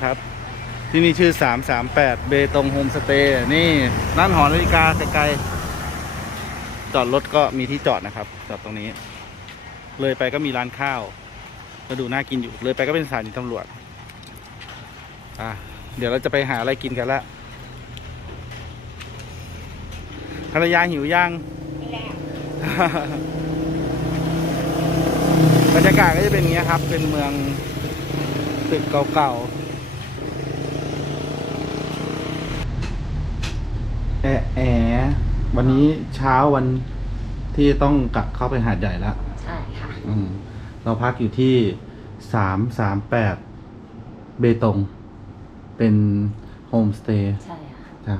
ที่นี่ครับ ที่นี่ชื่อ 338 เบตงโฮมสเตย์นี่ร้านหอนาฬิกาไกลๆจอดรถก็มีที่จอดนะครับ จอดตรงนี้ เลยไปก็มีร้านข้าวก็ดูน่ากินอยู่ เลยไปก็เป็นสถานีตำรวจอะเดี๋ยวเราจะไปหาอะไรกินกันละภรรยาหิวยังบรรยากาศก็จะเป็นอย่างนี้ยครับ เป็นเมืองตึกเก่าๆ แอะแอะวันนี้เช้าวันที่ต้องกลับเข้าไปหาดใหญ่แล้วใช่ค่ะอืมเราพักอยู่ที่สามสามแปดเบตง เป็นโฮมสเตย์ใช่ค่ะจ้ะ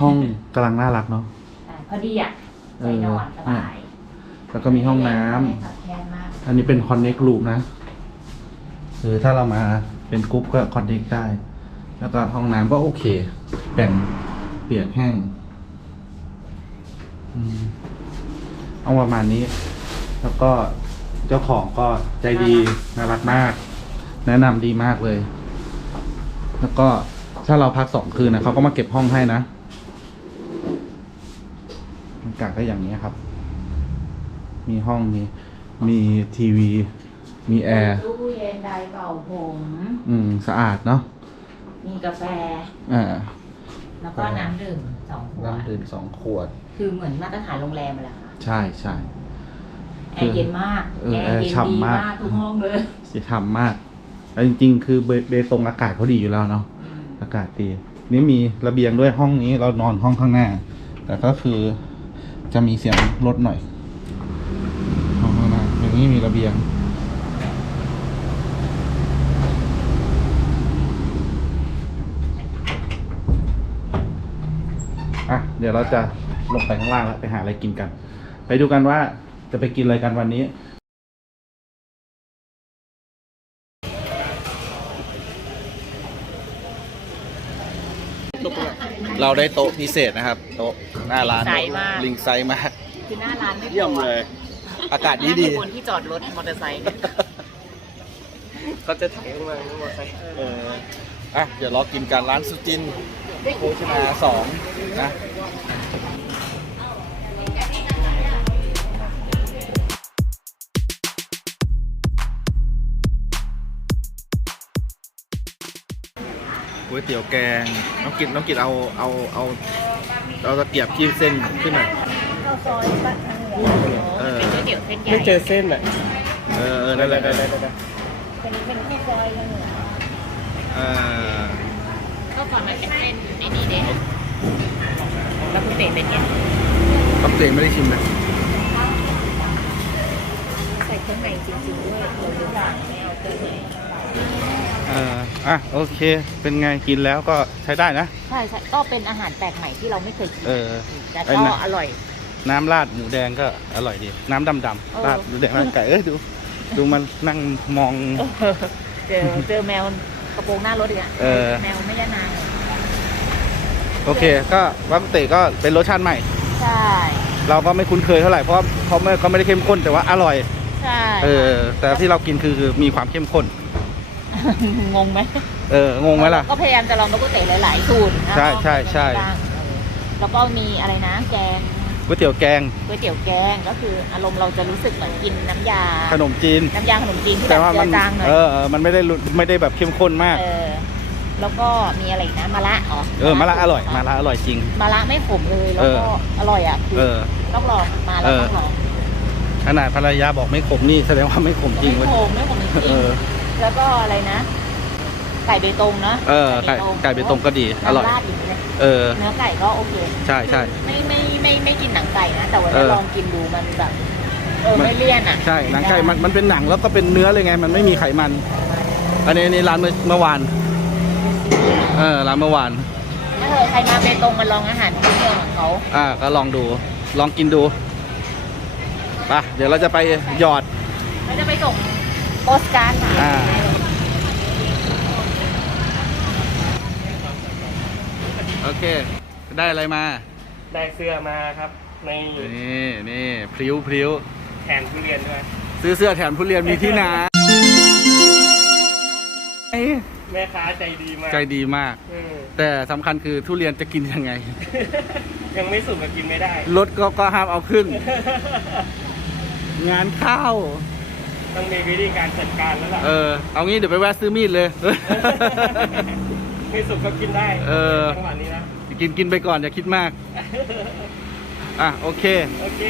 ห้องกำลังน่ารักเนาะ ใช่พอดีอะเอใจอนอนสบายแล้วก็มีห้องน้ำ ไม่ขัดแคลนมากอันนี้เป็นคอนเน็กลูปนะหรือถ้าเรามาเป็นกรุ๊ปก็คอนเน็กได้ แล้วก็ห้องน้ำก็โอเค แบ่งเปียกแห้งอืมเอาประมาณนี้ แล้วก็เจ้าของก็ใจดีน่ารักมาก แนะนำดีมากเลย แล้วก็ถ้าเราพักสองคืนนะเขาก็มาเก็บห้องให้นะบรรยากาศก็อย่างนี้ครับ มีห้องมีมีทีวี มีแอร์ ตู้เย็นไดร์เป่าผม อืม สะอาดเนาะ มีกาแฟ อ่า แล้วก็น้ำดื่มสองขวดน้ำดื่มสองขวด คือเหมือนมาตรฐานโรงแรมเลยค่ะใช่ใช่แอร์เย็นมากเออแอร์เย็นแอร์ฉ่ำดีมากมากทุกห้องเลยสิทำมากแล้วจริง ๆ คือเบเบตงอากาศเขาดีอยู่แล้วเนาะอากาศดีนี่มีระเบียงด้วยห้องนี้เรานอนห้องข้างหน้า แต่ก็คือจะมีเสียงรถหน่อยห้องข้างหน้าอย่างนี้มีระเบียง เดี๋ยวเราจะลงไปข้างล่างแล้วไปหาอะไรกินกัน ไปดูกันว่าจะไปกินอะไรกันวันนี้ เราได้โต๊ะพิเศษนะครับ โต๊ะหน้าร้านลิงไซส์มาก ลิงไซส์มาก คือหน้าร้านไม่พอเยี่ยมเลย อากาศดีดี คนที่จอดรถมอเตอร์ไซค์เนี่ยเขาจะถ่ายมาหมดเลยเอออะ เดี๋ยวรอกินกันร้านสุจินโภชนาสองนะ ก๋วยเตี๋ยวแกง น้องกินน้องกินเอาเอาเอาเอาตะเกียบคีบเส้นขึ้นหน่อยเออเป็นก๋วยเตี๋ยวเส้นใหญ่ไม่เจอเส้นอะเออเออนั่นแหละได้นั่นแหได้ละได้เป็นเป็นข้าวซอยเลยเออข้าวซอยมันเป็นเส้นไอ้นี่เด้แล้วคุณเต๋เป็นไงต้องเตงไม่ได้ชิมนะใส่เครื่องในจริงๆด้วยเราดูอย่างไม่เอาเครื่องใน เอออะโอเค เป็นไงกินแล้วก็ใช้ได้นะ ใช่ใช่ก็เป็นอาหารแปลกใหม่ที่เราไม่เคยกินเออแต่ไอ้ก็น่ะอร่อย น้ำราดหมูแดงก็อร่อยดี น้ำดำเอๆอราดหมูแดงราดไก่เอ้ยดู ดูมันนั่งมองเจอเจอแมวกระโปรงหน้ารถอีกอะเออแมวไม่ได้นางโอเค ก็วัตเตะก็เป็นรสชาติใหม่ ใช่ เราก็ไม่คุ้นเคยเท่าไหร่เพราะว่าเขาไม่เขาไม่ได้เข้มข้นแต่ว่าอร่อย ใช่ เออ แต่ที่เรากินคือมีความเข้มข้น งงไหมเอองงไหมล่ะ ก็พยายามจะลองนกก๋วยเตี๋ยวหลายๆสูตรนะใช่ใช่ใช่ บ้างเออแล้วก็มีอะไรนะแกงก๋วยเตี๋ยวแกงก๋วยเตี๋ยวแกงก็คืออารมณ์เราจะรู้สึกเหมือนกินน้ำยา ขนมจีน น้ำยาขนมจีนที่แบแต่บว่าเจืมัอนจางหน่อยเออเออมันไม่ได้รุไม่ได้แบบเข้มข้นมาก เออแล้วก็มีอะไรอีกนะมะระอ๋อเออมะระอร่อยมะระอร่อยจริง มะระไม่ขมเลยแล้วก็เออ อร่อยอะคือเออ ต้องลองมาแล้วเออ ต้องลองขนาดภรรยาบอกไม่ขมนี่แสดงว่าไม่ขมจริงไม่เว้ยขมไม่ขมจริงเออๆ แล้วก็อะไรนะ ไก่เบตงนะเออไก่ไก่เบตงก็ดี อร่อยน้ำราดอย่างนี้เลยเออเนื้อไก่ก็โอเค ใช่ใช่ไม่ไม่ไม่ไม่กินหนังไก่นะ แต่วันเอนี้อลองกินดูมันแบบเออมันไม่เลี่ยนอะ ใช่ หนังไก่มันมันเป็นหนังแล้วก็เป็นเนื้อเลยไง มันไม่มีไขมัน อันนี้อันนี้ร้านเมื่อเมื่อวาน เออ ร้านเมื่อวานถ้าเธอใครมาเบตงมาลองอาหารพื้นเมืองของเขา อ่า ก็ลองดู ลองกินดู ไป เดี๋ยวเราจะไปหยอดเขาจะไปส่ง โปสการ์ดค่ะอ่า โอเค ได้อะไรมา ได้เสื้อมาครับ ในนี่นี่พริ้วพริ้วแทนทุเรียนด้วย ซื้อเสื้อแถมทุเรียนมีที่ไหนแม่ค้าใจดีมากใจดีมากเออแต่สำคัญคือทุเรียนจะกินยังไง ยังไม่สุกก็กินไม่ได้ รถก็ก็ห้ามเอาขึ้น งานเข้า ต้องมีวิธีการจัดการแล้วล่ะเออ เอางี้เดี๋ยวไปแวะซื้อมีดเลย ไม่สุกก็กินได้เออ จังหวะนี้นะ กินกินไปก่อนอย่าคิดมาก อะโอเค โอเค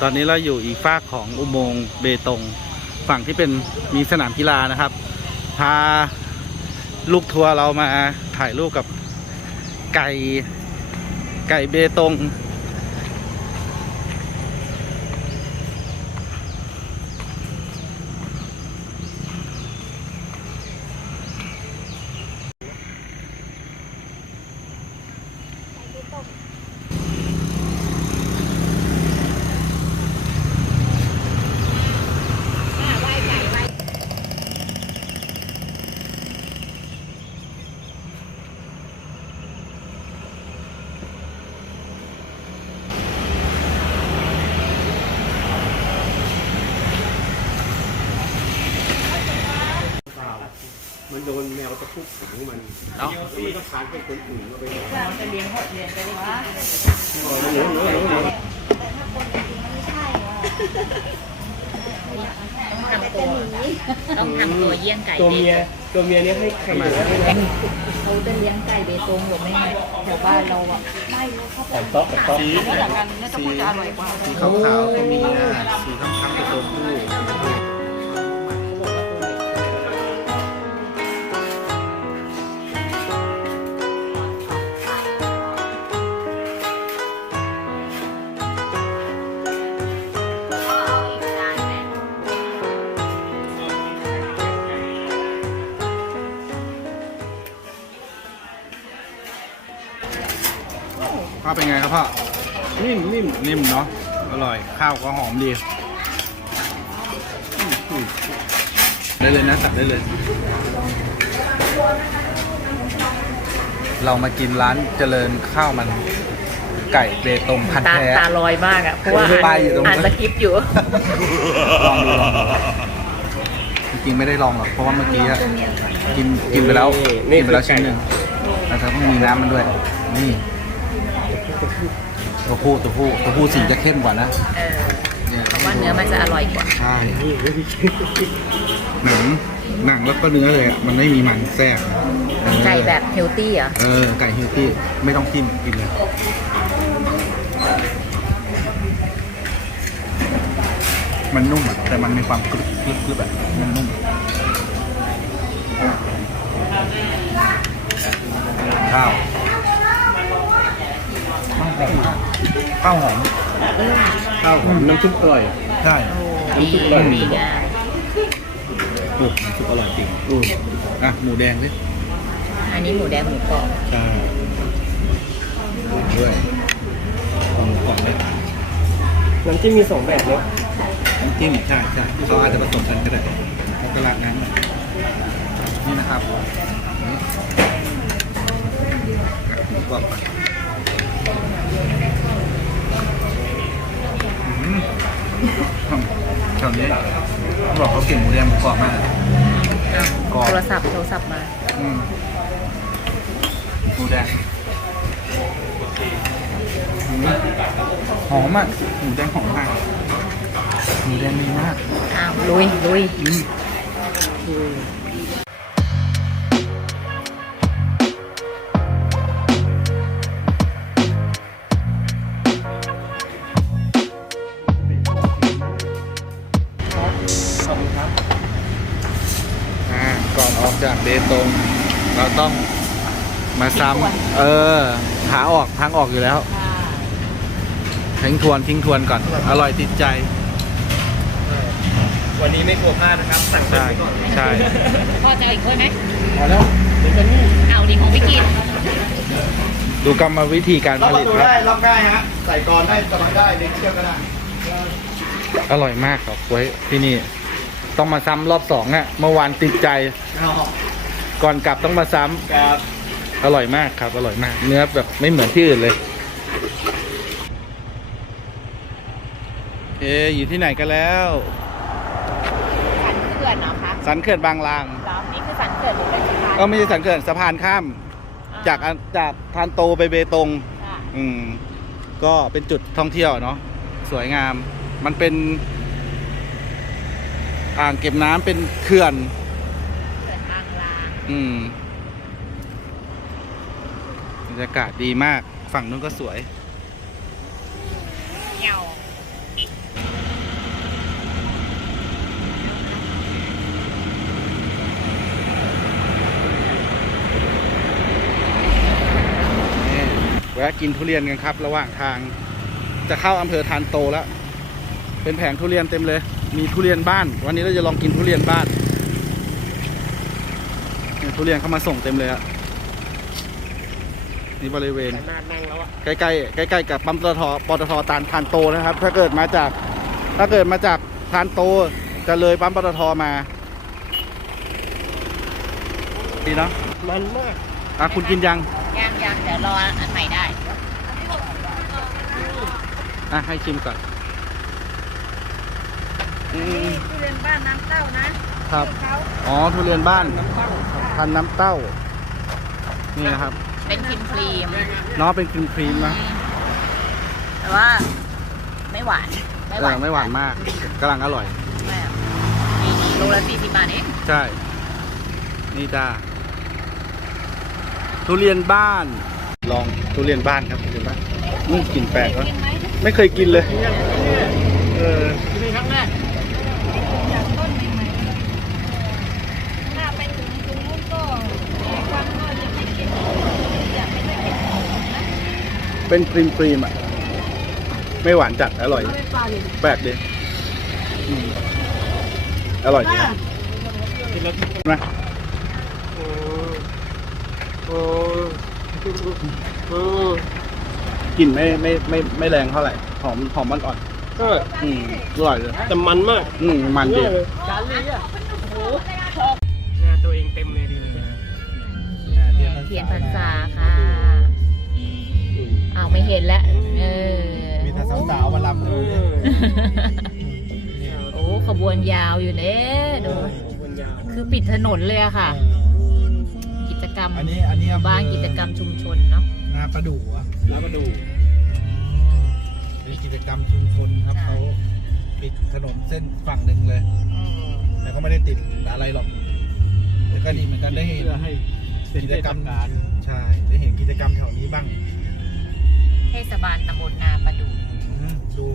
ตอนนี้เราอยู่อีกฝากของอุโมงค์เบตง ฝั่งที่เป็นมีสนามกีฬานะครับ พาลูกทัวร์เรามาถ่ายรูปกับไก่ ไก่เบตง มันโดนแมวตะคุบขังมันเอ้ามันก็คานไปคนอื่นก็ไปหมดจะเลี้ยงหดเลี้ยงจะได้ว่าเหนียวเหนียวเหนียวเหนียวต้องทำตัวต้องทำตัวเยี่ยงไก่ตัวเมียตัวเมียนี่ให้ใครดูให้นะเขาจะเลี้ยงไก่เบตงหรือไม่แถวบ้านเราอะแต่ต๊อกแต่ต๊อกสีสีขาวๆตัวเมียสีค้ำๆเป็นตัวผู้ พ่อเป็นไงครับพ่อ นิ่มนิ่มนิ่มเนาะ อร่อย ข้าวก็หอมดีอืมอืมได้เลยนะสั่งได้เลย เรามากินร้านเจริญข้าวมันไก่เบตงพันตาแท้ ตาลอยมากอะ เพราะว่าป้ายอยู่ตรงนั้น อ่านสคริปต์อยู่ ลองดูลองดูจริงๆไม่ได้ลองหรอก เพราะว่าเมื่อกี้อะกินกินไปแล้วนี่กินไปแล้วคือไก่ชิ้นหนึ่งแล้วครับมีน้ำมันด้วย นี่ ตัวผู้ตัวผู้ตัวผู้สีจะเข้มกว่านะเออเนี่ยเพราะว่าเนื้อมันจะอร่อยกว่า ใช่หนังหนังแล้วก็เนื้อเลยอะมันไม่มีมันแทรกเออไก่แบบเฮลตี้เหรอะเออไก่เฮลตี้ไม่ต้องจิ้มกินเลยมันนุ่มอะแต่มันมีความกรึบกรึบกรึบอะมันนุ่มข้าว ข้าวหอมมากข้าวหอมข้าวหอมน้ำซุปอร่อยใช่โอ้ดีดีงามโอ้น้ำซุปอร่อยจริงอืออะหมูแดงดิอันนี้หมูแดงหมูกรอบใช่ด้วยเอาหมูกรอบเลยน้ำจิ้มมีสองแบบเนาะน้ำจิ้มใช่ใช่เขาอาจจะผสมกันก็ได้แล้วก็ราดน้ำหน่อยนี่นะครับนี่หมูกรอบไปอืมแถวนี้เขาบอกเขาเก่งหมูแดงหมูกรอบมากอ้าวกรอบโทรศัพท์โทรศัพท์มาอืมหมูแดงอืมหอมมากหมูแดงหอมมากหมูแดงดีมากอ้าวลุยลุย อืม มาซ้ำเออหาออกทางออกอยู่แล้ว ทิ้งทวนทิ้งทวนก่อน อร่อยติดใจ วันนี้ไม่กลัวพลาดนะครับ สั่งเพิ่มใช่ไปก่อนใช่ พ่อจะเอาอีกถ้วยไหมพอแล้วเอาดิของพี่กินดูกรรมวิธีการผลิตครับล็อกได้ฮะ ใส่กรอนได้สบายได้เด็กเชื่อก็ได้อร่อยมากครับไว้ยที่นี่ ต้องมาซ้ำรอบสองอะเมื่อวานติดใจก่อนกลับต้องมาซ้ำ ครับ อร่อยมากครับ อร่อยมาก เนื้อแบบไม่เหมือนที่อื่นเลยเอะอยู่ที่ไหนกันแล้วสันเขื่อนเหรอคะสันเขื่อนบางลางเหรอนี่คือสันเขื่อนหรือเป็นสะพานก็ไม่ใช่สันเขื่อนสะพานข้าม จากอันจากทานโตไปเบตงค่ะอืมก็เป็นจุดท่องเที่ยวเนาะสวยงาม มันเป็น อ่างเก็บน้ำเป็นเขื่อนเขื่อนบางลาง อืมบ รรยากาศดีมากฝั่งนู้นก็สวยเหี่ยวนี่แวะกินทุเรียนกันครับ ระหว่างทางจะเข้าอำเภอทานโตแล้ว เป็นแผงทุเรียนเต็มเลย มีทุเรียนบ้าน วันนี้เราจะลองกินทุเรียนบ้านนี่ทุเรียนเข้ามาส่งเต็มเลยอะ นี่บริเวณแต่นาดนั่งแล้วอะใกล้ๆใกล้ๆกับปั๊มปตทปตทตานทานโตนะครับ ถ้าเกิดมาจาก ถ้าเกิดมาจากทานโตจะเลยปั๊มปตทมาดีเนาะมันมากอะคุณกินยังย่างย่างเดี๋ยวรออันใหม่ได้อะให้ชิมก่อนอืมทุเรียนบ้านน้ำเต้านะครับ เขาอ๋อทุเรียนบ้านน้ำตั้งพันน้ำเต้า นี่นะครับ เป็นครีมครีมเน้องเป็นครีมครีมๆนะแต่ว่าไม่หวานไม่หวานเออไม่หวานมากกำลังอร่อย ไม่อะนี่นี่โลละสี่สิบบาทเองใช่ นี่จ้าทุเรียนบ้าน ลองทุเรียนบ้านครับทุเรียนบ้านอืมกลิ่นแปลกวะไม่เคยกินเลย เออที่นี่ครั้งแรก ถ้าไปถึงตรงนู้นก็ความก็จะไม่กินจะไม่ได้กิน เป็นครีมครีมๆอะ ไม่หวานจัด อร่อยแปลกดีอืมอร่อยดีครับกินแล้วนะโอ้โอ้โอ้กลิ่นไม่ไม่ไม่ไม่แรงเท่าไหร่ หอมหอมมันอ่อนก็อืมอร่อยเลยแต่มันมากอืมมันดีจานลีอะหน้าตัวเองเต็มเลยดีเทียนพรรษาค่ะอ้าวไม่ เห็นแล้วเออมีแต่สาวๆมาลำเอดูอโอ้ขบวนยาวอยู่เน่ดูมันยาวคือปิดถนนเลยอะค่ะ กิจกรรมอันนี้อันนี้บ้านกิจกรรมชุมชนเนาะนาประดู่อะแล้วมาดูเป็นกิจกรรมชุมชนครับเขาปิดถนนเส้นฝั่งหนึ่งเลยแต่ก็ไม่ได้ติดอะไรหรอกแต่ก็ดีเหมือนกันได้เห็นเพื่อให้เป็นกิเทจศกรรมกาลใช่ได้เห็นกิจกรรมแถวนี้บ้าง เทศบาลตำบลนาประดูอืมดู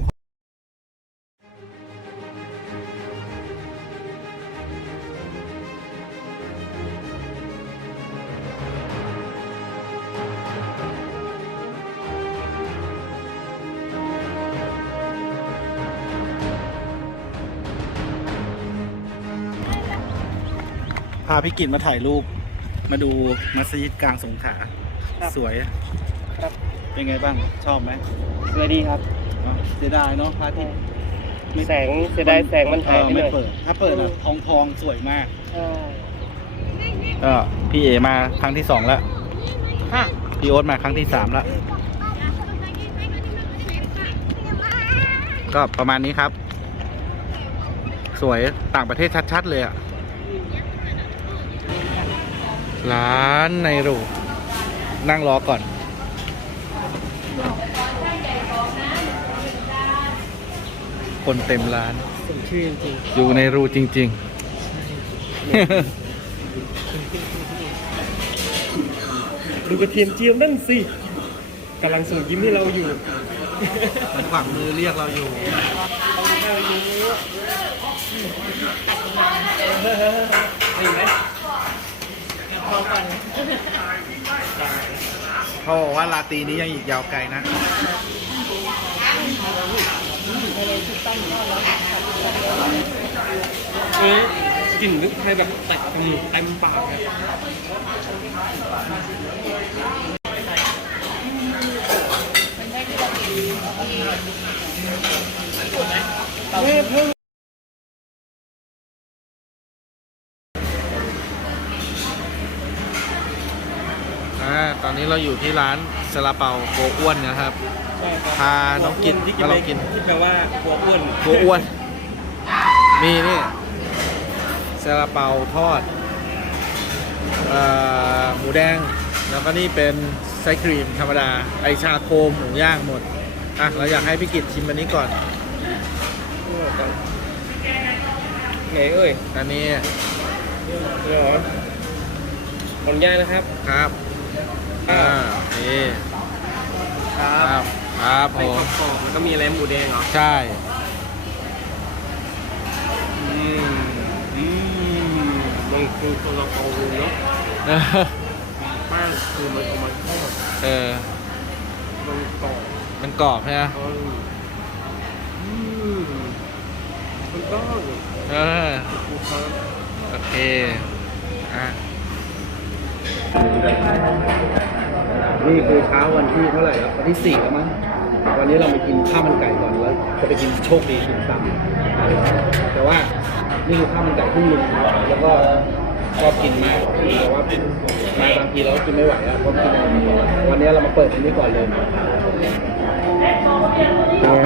พาพี่กิจมาถ่ายรูป มาดูมัสยิดกลางสงขลาสวยครับ เป็นไงบ้างชอบไหมสวยดีครับ อ๋อเสียดายเนาะพระอาทิตย์แสงเสียดายแสงมันหายเออไปหไม่น่อยเปิด ถ้าเปิดอะทองทองสวยมาก ใช่ก็พี่เอมาครั้งที่สองแล้ว ค่ะพี่โอ๊ตมาครั้งที่สามแล้ว ก็ประมาณนี้ครับ สวยต่างประเทศชัด ๆ เลยอะร้านในรูนั่งรอก่อน คนเต็มร้าน สมชื่อจริงอยู่ในรูจริงๆดูกระเทียมเจียวนั่นสิกำลังส่งยิ้มให้เราอยู่ มันขวางมือเรียกเราอยู่ เขาบอกว่าลาตรีนี้ยังอีกยาวไกลนะ เอ้ยกลิ่นนึกใครแบบแตะจมูกเต็มปากเลยเฮ้ยเพิ่งอ่าตอนนี้เราอยู่ที่ร้านซาลาเปาโกอ้วนนะครับ ใช่ครับพาน้องกินที่มาลองกิน ที่แปลว่าบัวอ้วนตัวอ้วน มีนี่ซาลาเปาทอดเอ่อหมูแดง แล้วก็นี่เป็นไส้ครีมธรรมดา ไอชาโคมหมูย่างหมด อะ เราอยากให้พี่กิตชิมอันนี้ก่อน ไงเอ้ยอันนี้เดี๋ยวขออนุญาตนะครับ ครับ อ่า นี่ ครัครับ ครับผไส้มกรอบๆแล้วก็มีอะไรหมูแดงเหรอใช่อืมอืมมันคือตัวละครเนาะเออป้านคือมันเอามาทอดเออ มันกรอบมันกรอบใช่ไหมอืมอืมมันก็เออ ถูกครับ โอเค อะ นี่คือเช้าวันที่เท่าไหร่แล้ววันที่สี่แล้วมั้ง วันนี้เราไปกินข้าวมันไก่ก่อนแล้วจะไปกินโชคดีกินซ้ำแต่ว่านี่คือข้าวมันไก่ที่ลุงแล้วก็ชอบกินมากแต่ว่ามาบางทีเราก็กินไม่ไหวแล้วเพราะกินอะไรมาก่อนวันนี้เรามาเปิดอันนี้ก่อนเลยค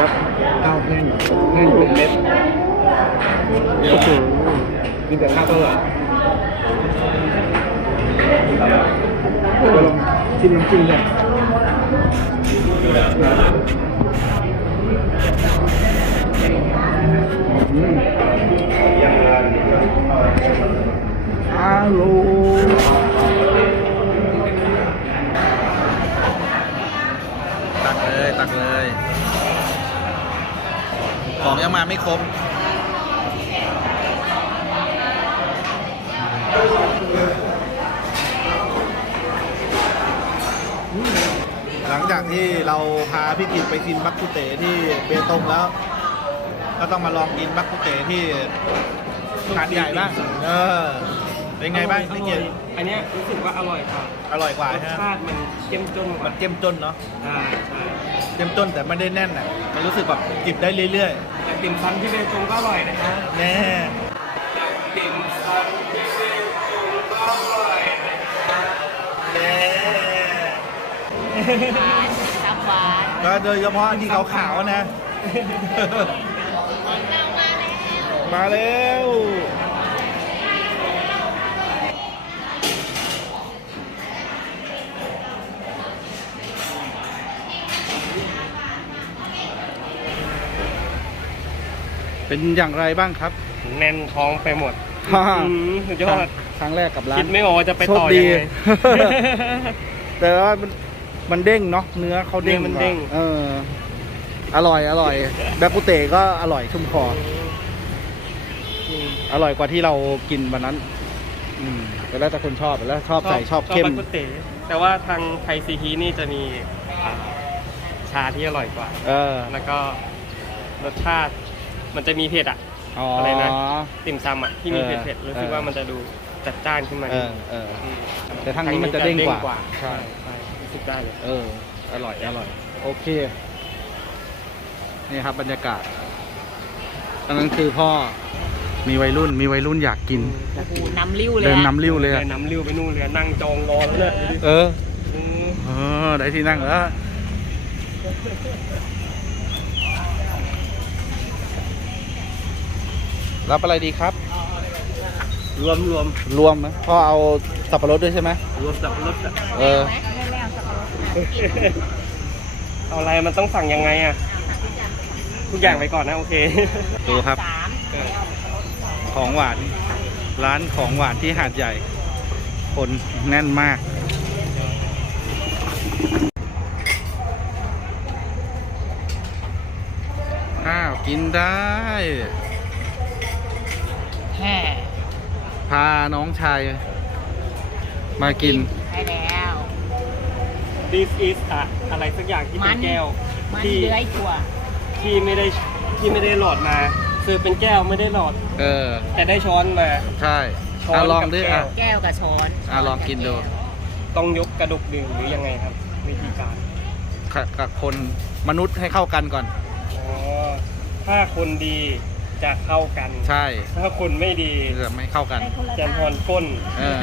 รับข้าวแห้งแห้งเป็นเม็ดกินแต่ข้าวเปล่าเดี๋ยวลองชิมน้ำจิ้มเลย ฮัลโหลตักเลยตักเลย ของยังมาไม่ครบ ที่เราพาพี่กิตไปกินบักกุเตที่เบตงแล้ว ก็ต้องมาลองกินบักกุเตที่หาดใหญ่บ้างเออเป็นไงบ้างพี่กิตอันเนี้ยรู้สึกว่าอร่อยกว่าอร่อยกว่ารสใช่ไหมชาติมันเข้มข้นกมัว่านเจ้มจนเนาะใช่ใช่เจ้มจนแต่ไม่ได้แน่นอะมันรู้สึกแบบจิบได้เรื่อยแต่ติ่มซำที่เบตงก็อร่อยนะฮะๆแน่ติ่มซำที่เบตงก็อร่อยแน่ทำหวาน ก็โดยเฉพาะที่ขาวๆนะ มาแล้วเป็นอย่างไรบ้างครับ แน่นท้องไปหมดฮ่าอืมสุดยอด ครั้งแรกกับร้าน คิดไม่ออกว่าจะไปต่อโชคดี ยังไง แต่ว่ามัน มันเด้งเนาะเนื้อเขาเด้งเนื้อมันเด้ง กว่าเออ อร่อยอร่อยแบบกุเตะก็อร่อยชุ่มคอ อืม อร่อยกว่าที่เรากินวันนั้น อืมแต่แล้วแต่คนชอบแล้วชอบใส่ชอบเข้มบากุเต๋แต่ว่าทางไทยซีฮีนี่จะมีอ่าชาที่อร่อยกว่า เออแล้วก็รสชาติมันจะมีเผ็ดอะ อ๋ออะไรนะ ติ่มซำอะที่มีเออเผ็ดๆรู้สึกเออ ว่ามันจะดูจัดจ้านขึ้นมาเออเออมแต่ทางนี้มันจะเด้งกว่า ใช่ ใช่รู้สึกได้เลย เออ อร่อย อร่อย โอเค นี่ครับบรรยากาศอันนั้นคือพ่อ มีวัยรุ่น มีวัยรุ่นอยากกิน โอ้โหน้ำริ้วเลยเดินอะน้ำริ้วเลยเดิอะนน้ำริ้วไปนู่นเลยนั่งจองรอแล้วเนี่ยดูดิเออ อืมเออ ได้ที่นั่งแล้ว รับอะไรดีครับ รวมรวมรวมนะพ่อเอาสับปะรดด้วยใช่ไหมรวมสับปะรดอะเออ เอาอะไรมันต้องสั่งยังไงอะ ทุกอย่างไปก่อนนะ โอเค ดูครับสามของหวาน ร้านของหวานที่หาดใหญ่ คนแน่นมากอ้าวกินได้แห่พาน้องชายมากินใช่แล้ว This is อะอะไรสักอย่างที่เป็นแก้วมันที่เลื้อยตัวที่ไม่ได้ที่ไม่ได้หลอดมา คือเป็นแก้วไม่ได้หลอด เออ แต่ได้ช้อนมา ใช่ช้อนอะลองกับดิแก้อะ ว แก้วกับช้อนอะลองกินดู ต้องยกกระดกดื่มหรือยังไงครับวิธีการกับกับคนมนุษย์ให้เข้ากันก่อน อ๋อถ้าคนดีจะเข้ากัน ใช่ถ้าคนไม่ดีจะไม่เข้ากันไปคนละจะทางพรก้น เออ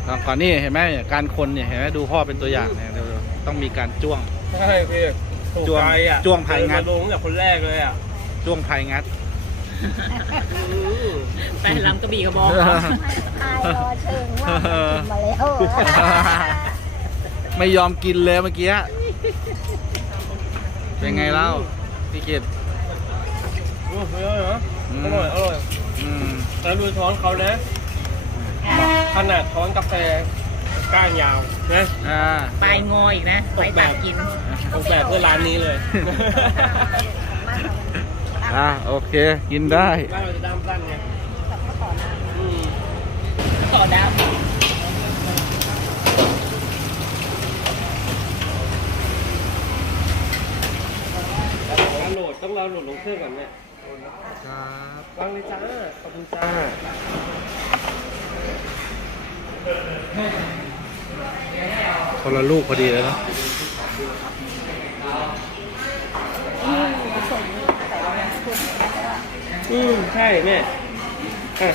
ถ้า คนไม่ดีไปคนละทางเอออก่อนก่อนนี่เห็นไหมการคนเนี่ยเห็นไหมดูพ่อเป็นตัวอย่างเนี่ยเดี๋ยวๆต้องมีการจ้วง ใช่พี่ถูกจ้วงใจอะจ้วงภายงัดเดินมาลงจากคนแรกเลยอะจ้วงภายงัด อืมไปลำกระบี่กระบองอายรอเชิงว่ากินมาแล้วไม่ยอมกินเลยเมื่อกี้ เป็นไงเล่าพี่กิต โอ้โหอร่อยเหรออืม อร่อยอร่อยอืมแล้วดูช้อนเขานะ ขนาดช้อนกาแฟก้านยาวนะอ่า ปลายงออีกนะไปตักกิน ออกแบบเพื่อร้านนี้เลยอ่าโอเค กินได้บ้านเราจะด้ามสั้นไงอืมต่อดาวร้านโหลดต้องรอโหลดลงเครื่องก่อนเนี่ยครับวางเลยจ้า ขอบคุณจ้า คนละลูกพอดีเลยเนาะอืมใช่แม่อะ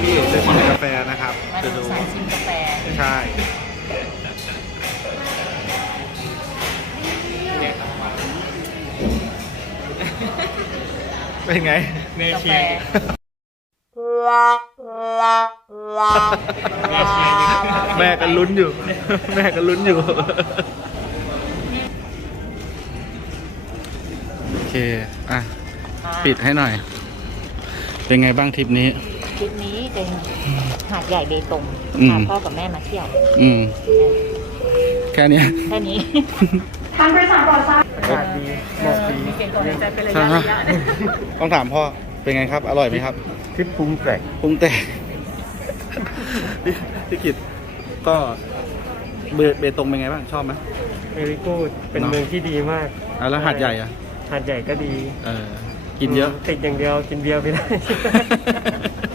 อะพี่เอกจะชิมกาแฟนะครับ มาจะดูดูสายชิมกาแฟใช่เป็นไง เนกาชีแฟแม่ก็ลุ้นอยู่ แม่ก็ลุ้นอยู่ โอเค อะปิดให้หน่อย เป็นไงบ้างทริปนี้ คลิปนี้เป็นหาดใหญ่เบตงอืม พาพ่อกับแม่มาเที่ยวอืม แค่เนี้ย แค่นี้อากาศดีหมอกดีมีเสียงตัวในใจเป็นระใช่ยะไหมระยะต้องถามพ่อ เป็นไงครับ อร่อยไหมครับทริปปรุงแต่งปรุงแต่งพี่พี่กิตก็เบเบตงเป็นไงบ้าง ชอบไหม เมริกูดเป็นเนอะ เมืองที่ดีมากอะแล้วหาดใหญ่อะ หาดใหญ่ก็ดีเออ กินเยอะ ติดอย่างเดียวกินเบียร์ไม่ได้เดี๋ยวมา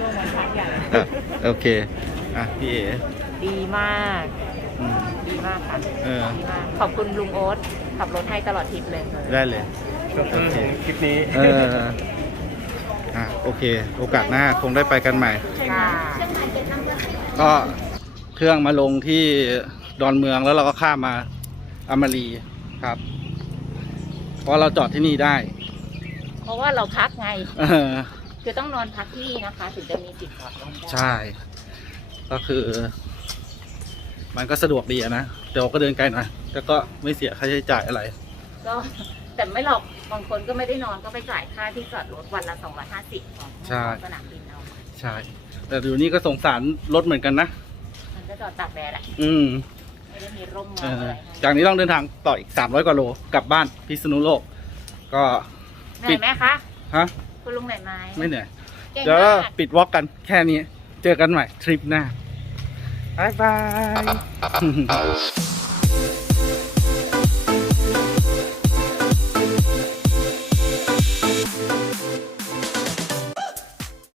ช่วงวันพักใหญ่อะโอเค อะ พี่เอ๋ดีมาก อืม ดีมากค่ะเออ ดีมาก ขอบคุณลุงโอ๊ตขับรถให้ตลอดทริปเลย ได้เลย ก็คือของคลิปนี้ เออ อะ โอเค โอกาสหน้าคงได้ไปกันใหม่ ค่ะก็เครื่องมาลงที่ดอนเมืองแล้วเราก็ข้ามมาอมารีครับ เพราะเราจอดที่นี่ได้ เพราะว่าเราพักไง เออ คือต้องนอนพักที่นี่นะคะ ถึงจะมีสิทธิ์จอดรถได้ใช่ ก็คือ มันก็สะดวกดีอะนะเดี๋ยวก็เดินไกลหน่อยแต่ก็ไม่เสียค่าใช้จ่ายอะไร ก็แต่ไม่หรอกบางคนก็ไม่ได้นอนก็ไปจ่ายค่าที่จอดรถวันละสองร้อยห้าสิบของใช่ สนามบินเอาใช่ แต่เดี๋ยวนี้ก็สงสารรถเหมือนกันนะมันก็จอดตากแดดอะอืม ไม่ได้มีร่มเอเงาออะไรจากนี้ต้องเดินทางต่ออีกสามร้อยกว่าโลกลับบ้านพิษณุโลก ก็ เหนื่อยไหมคะ ฮะ คุณลุงเหนื่อยไหมไม่เหนื่อย เก่งเดี๋ยวมากปิดวอล์กกันแค่นี้ เจอกันใหม่ทริปหน้าบายบาย